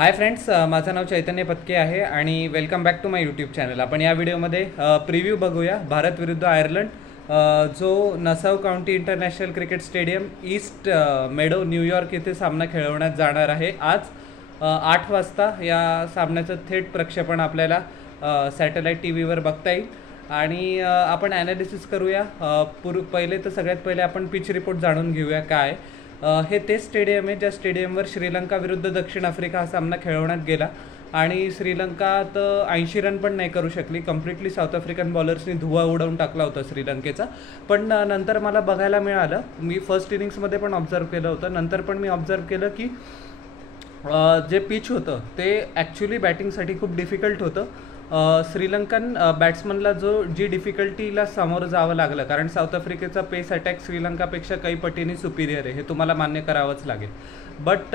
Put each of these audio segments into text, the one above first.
Hi friends, माझं नाव चैतन्य पत्के आहे आणि welcome back to my YouTube channel. आपण या व्हिडिओमध्ये प्रिव्ह्यू बघूया भारत विरुद्ध आयर्लंड, जो Nassau County International Cricket Stadium East Meadow New York येथे सामना खेळवण्यात जाणार आहे. आज 8 वाजता या सामन्याचं थेट प्रक्षेपण आपल्याला सॅटेलाईट टी व्हीवर बघता येईल आणि आपण ॲनालिसिस करूया. पहिले तर सगळ्यात पहिले आपण पिच रिपोर्ट जाणून घेऊया काय. हे तेच स्टेडियम आहे ज्या स्टेडियमवर श्रीलंका विरुद्ध दक्षिण आफ्रिका हा सामना खेळवण्यात गेला आणि श्रीलंका तर 80 रन पण नाही करू शकली. कम्प्लिटली साऊथ आफ्रिकन बॉलर्सनी धुवा उडवून टाकला होता श्रीलंकेचा. पण नंतर मला बघायला मिळालं, मी फर्स्ट इनिंग्समध्ये पण ऑब्झर्व केलं होतं, नंतर पण मी ऑब्झर्व केलं की जे पिच होतं ते ॲक्च्युली बॅटिंगसाठी खूप डिफिकल्ट होतं. श्रीलंकन बॅट्समनला जी डिफिकल्टीला सामोरं जावं लागलं, कारण साऊथ आफ्रिकेचा पेस अटॅक श्रीलंकापेक्षा काही पटीने सुपिरियर आहे, हे तुम्हाला मान्य करावंच लागेल. बट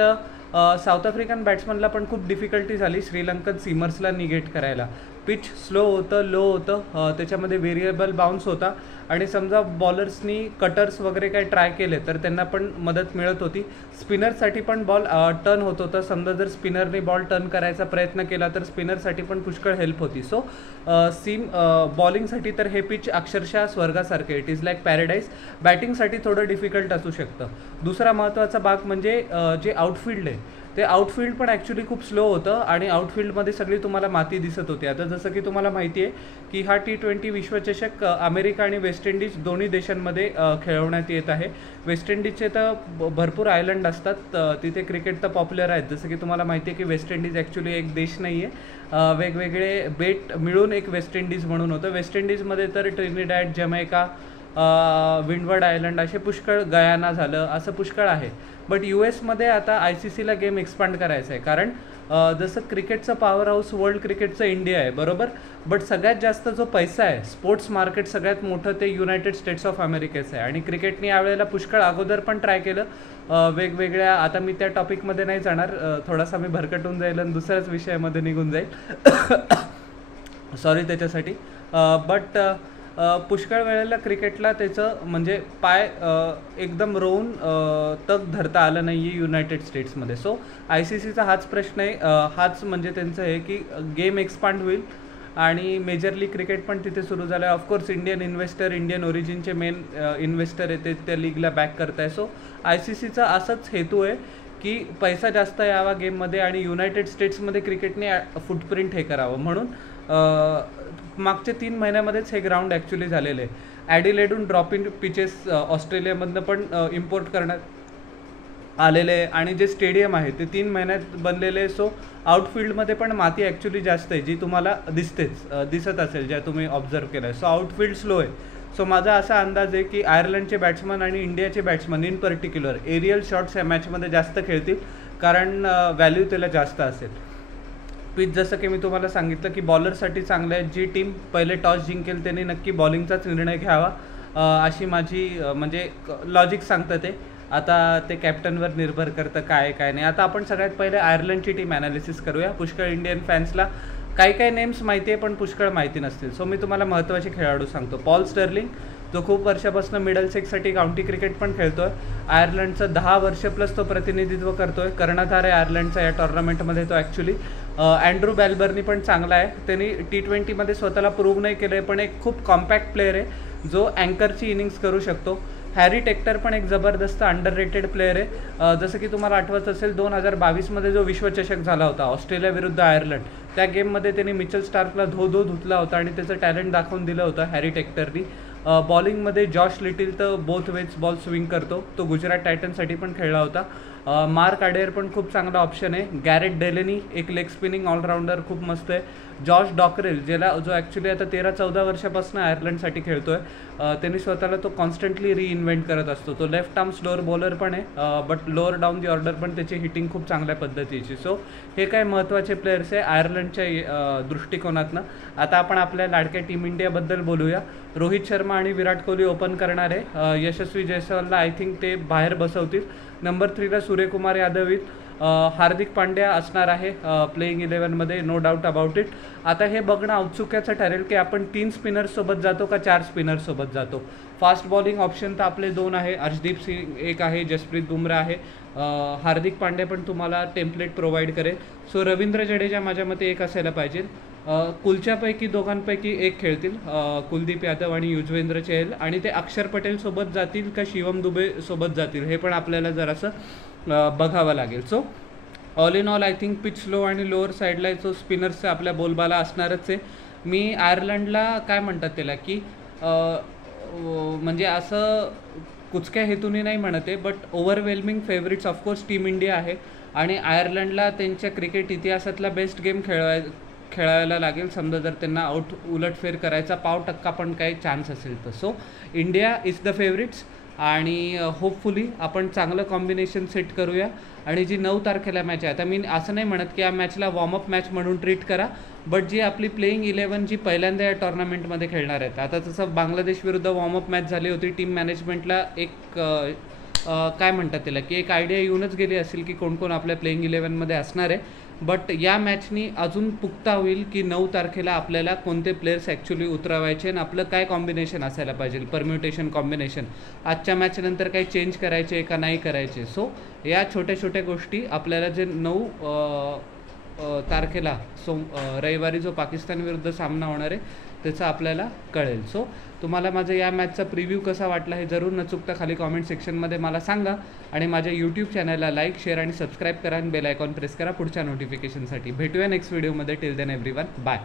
साऊथ आफ्रिकन बॅट्समनला पण खूप डिफिकल्टी झाली श्रीलंकन सीमर्सला निगेट करायला. पिच स्लो होतं, लो होतं, त्याच्यामध्ये व्हेरिएबल बाउन्स होता आणि समजा बॉलर्सनी कटर्स वगैरे काही ट्राय केले तर त्यांना पण मदत मिळत होती. स्पिनरसाठी पण बॉल टर्न होत होता. समजा जर स्पिनरने बॉल टर्न करायचा प्रयत्न केला तर स्पिनरसाठी पण पुष्कळ हेल्प होती. सो बॉलिंगसाठी तर हे पिच अक्षरशः स्वर्गासारखे, इट इज लाईक पॅराडाईज. बॅटिंगसाठी थोडं डिफिकल्ट असू शकतं. दुसरा महत्त्वाचा भाग म्हणजे जे आउटफील्ड आहे ते आउटफील्ड पण ॲक्च्युली खूप स्लो होतं आणि आउटफील्डमध्ये सगळी तुम्हाला माती दिसत होती. आता जसं की तुम्हाला माहिती आहे की हा T20 विश्वचषक अमेरिका आणि वेस्ट इंडिज दोन्ही देशांमध्ये खेळवण्यात येत आहे. वेस्ट इंडिजचे तर भरपूर आयलंड असतात, तिथे क्रिकेट तर पॉप्युलर आहेत. जसं की तुम्हाला माहिती आहे की वेस्ट इंडिज ॲक्च्युली एक देश नाही आहे, वेगवेगळे बेट मिळून एक वेस्ट इंडिज म्हणून होतं. वेस्ट इंडिजमध्ये तर ट्रिनिडॅड, जमैका, विंडवर्ड आयलंड असे पुष्कळ, गयाना झालं, असं पुष्कळ आहे. बट US आता ICCला गेम एक्सपांड करायचं आहे, कारण जसं क्रिकेटचं पॉवर हाऊस वर्ल्ड क्रिकेटचं इंडिया आहे, बरोबर. बट सगळ्यात जास्त जो पैसा आहे, स्पोर्ट्स मार्केट सगळ्यात मोठं ते युनायटेड स्टेट्स ऑफ अमेरिकेचं आहे. आणि क्रिकेटने यावेळेला पुष्कळ अगोदर पण ट्राय केलं वेगवेगळ्या, आता मी त्या टॉपिकमध्ये नाही जाणार, थोडासा मी भरकटून जाईल आणि दुसऱ्याच विषयामध्ये निघून जाईल, सॉरी त्याच्यासाठी. बट पुष्कळ वेळेला क्रिकेटला त्याचं म्हणजे पाय एकदम रोवून तग धरता आलं नाही आहे युनायटेड स्टेट्समध्ये. सो ICCचा हाच प्रश्न आहे, हाच म्हणजे त्यांचं आहे की गेम एक्सपांड होईल आणि मेजर लीग क्रिकेट पण तिथे सुरू झालं आहे. ऑफकोर्स इंडियन इन्व्हेस्टर, इंडियन ओरिजिनचे मेन इन्व्हेस्टर आहे, ते त्या लीगला बॅक करत आहे. सो ICCचा असाच हेतू आहे की पैसा जास्त यावा गेममध्ये आणि युनायटेड स्टेट्समध्ये क्रिकेटने फुटप्रिंट हे करावं. म्हणून मागच्या 3 महिन्यामध्येच हे ग्राउंड ॲक्च्युली झालेलं आहे. ॲडिलेडून ड्रॉप इन पिचेस ऑस्ट्रेलियामधनं पण इम्पोर्ट करण्यात आलेले आहे आणि जे स्टेडियम आहे ते 3 महिन्यात बनलेले आहे. सो आउटफील्डमध्ये पण माती ॲक्च्युली जास्त आहे, जी तुम्हाला दिसत असेल ज्या तुम्ही ऑब्झर्व केलं आहे. सो आउटफील्ड स्लो आहे. सो माझा असा अंदाज आहे की आयर्लंडचे बॅट्समन आणि इंडियाचे batsman in particular aerial shots या मॅचमध्ये जास्त खेळतील, कारण व्हॅल्यू त्याला जास्त असेल. पिच जसं की मी तुम्हाला सांगितलं की बॉलरसाठी चांगलं आहे. जी टीम पहिले टॉस जिंकेल त्यांनी नक्की बॉलिंगचाच निर्णय घ्यावा, अशी माझी म्हणजे लॉजिक सांगतं ते. आता ते कॅप्टनवर निर्भर करतं काय नाही. आता आपण सगळ्यात पहिले आयर्लंडची टीम ॲनालिसिस करूया. पुष्कळ इंडियन फॅन्सला काही नेम्स माहिती आहे पण पुष्कळ माहिती नसतील. सो मी तुम्हाला महत्त्वाचे खेळाडू सांगतो. पॉल स्टर्लिंग, जो खूप वर्षापासून मिडलसेक्ससाठी काउंटी क्रिकेट पण खेळतो आहे. आयर्लंडचं 10 वर्ष प्लस तो प्रतिनिधित्व करतो आहे. कर्णधार आहे आयर्लंडचा या टुर्नामेंटमध्ये तो ॲक्च्युली. अँड्रू बॅलबर्नी पण चांगला आहे. त्यांनी T20 स्वतःला प्रूव्ह नाही केलं आहे, पण एक खूप कॉम्पॅक्ट प्लेअर आहे जो अँकरची इनिंग्स करू शकतो. हॅरी टेक्टर पण एक जबरदस्त अंडररेटेड प्लेअर आहे. जसं की तुम्हाला आठवत असेल 2022 जो विश्वचषक झाला होता ऑस्ट्रेलिया विरुद्ध आयर्लंड, त्या गेममध्ये त्यांनी मिचेल स्टार्कला धुतला होता आणि त्याचं टॅलेंट दाखवून दिलं होतं हॅरी टेक्टरनी. बॉलिंगमध्ये जॉश लिटिल तर बोथ वेज बॉल स्विंग करतो, तो गुजरात टायटन्ससाठी पण खेळला होता. मार्क आडेर पण खूप चांगला ऑप्शन आहे. गॅरेट डेलेनी एक लेग स्पिनिंग ऑलराऊंडर खूप मस्त आहे. जॉश डॉकरेल जो ॲक्च्युली आता 13-14 वर्षापासून आयर्लंडसाठी खेळतो आहे. त्यांनी स्वतःला तो कॉन्स्टंटली रिइन्व्हेंट करत असतो. तो लेफ्ट आर्म स्लोअर बॉलर पण आहे, but lower down the order पण त्याची हिटिंग खूप चांगल्या पद्धतीची. सो हे काय महत्त्वाचे प्लेयर्स आहे आयर्लंडच्या दृष्टिकोनातनं. आता आपण आपल्या लाडक्या टीम इंडियाबद्दल बोलूया. रोहित शर्मा आणि विराट कोहली ओपन करणार आहे. यशस्वी जयस्वालला आय थिंक ते बाहेर बसवतील. नंबर 3ला सूर्यकुमार यादव येईल. हार्दिक पांड्या असणार आहे प्लेइंग 11मध्ये, नो डाऊट अबाउट इट. आता हे बघणं औत्सुक्याचं ठरेल की आपण 3 स्पिनर्ससोबत जातो का 4 स्पिनर्ससोबत जातो. फास्ट बॉलिंग ऑप्शन तर आपले 2 आहे, अर्शदीप सिंग एक आहे, जसप्रीत बुमराह आहे. हार्दिक पांड्या पण तुम्हाला टेम्पलेट प्रोव्हाइड करेल. सो रवींद्र जडेजा माझ्या मते एक असायला पाहिजे. कुलच्यापैकी दोघांपैकी एक खेळतील, कुलदीप यादव आणि युजवेंद्र चहल, आणि ते अक्षर पटेल सोबत जातील का शिवम दुबे सोबत जातील हे पण आपल्याला जरासं बघावं लागेल. So all in all I think pitch slow आणि लोअर साईडला जो स्पिनर्सचा आपल्या बोलबाला असणारच आहे. मी आयर्लंडला काय म्हणतात त्याला की म्हणजे असं कुचक्या हेतूने नाही म्हणत आहे, but overwhelming favourites of course team India आहे. आणि आयर्लंडला त्यांच्या क्रिकेट इतिहासातला बेस्ट गेम खेळायला लागेल समजा जर त्यांना उलटफेर करायचा टक्का पण काही चान्स असेल तर. So India is the favourites आणि होपफुली आपण चांगलं कॉम्बिनेशन सेट करूया. आणि जी 9 तारखेला मॅच आहे, आता मी असं नाही म्हणत की या मॅचला वॉर्मअप मॅच म्हणून ट्रीट करा, बट जी आपली प्लेइंग 11 जी पहिल्यांदा या टुर्नामेंटमध्ये खेळणार आहेत. आता तसं बांगलादेश विरुद्ध वॉर्मअप मॅच झाली होती, टीम मॅनेजमेंटला एक काय म्हणतात त्याला की एक आयडिया येऊनच गेली असेल की कोण कोण आपल्या प्लेइंग 11मध्ये असणार आहे. बट या मॅचनी अजून पुख्ता होईल की 9 तारखेला आपल्याला कोणते प्लेयर्स ॲक्च्युली उतरवायचे आणि आपलं काय कॉम्बिनेशन असायला पाहिजे, परम्युटेशन कॉम्बिनेशन आजच्या मॅचनंतर काही चेंज करायचे का नाही करायचे. सो या छोट्या छोट्या गोष्टी आपल्याला जे 9 तारखेला रविवारी जो पाकिस्तान विरुद्ध सामना होणार आहे त्याचं आपल्याला कळेल. सो तुम्हाला माझं या मॅचचा प्रिव्ह्यू कसा वाटला हे जरूर न चुकता खाली कॉमेंट सेक्शनमध्ये मला सांगा. आणि माझ्या यूट्यूब चॅनलला लाईक, शेअर आणि सबस्क्राईब करा आणि बेल आयकॉन प्रेस करा पुढच्या नोटिफिकेशनसाठी. भेटूया नेक्स्ट व्हिडिओमध्ये. Till then everyone, bye.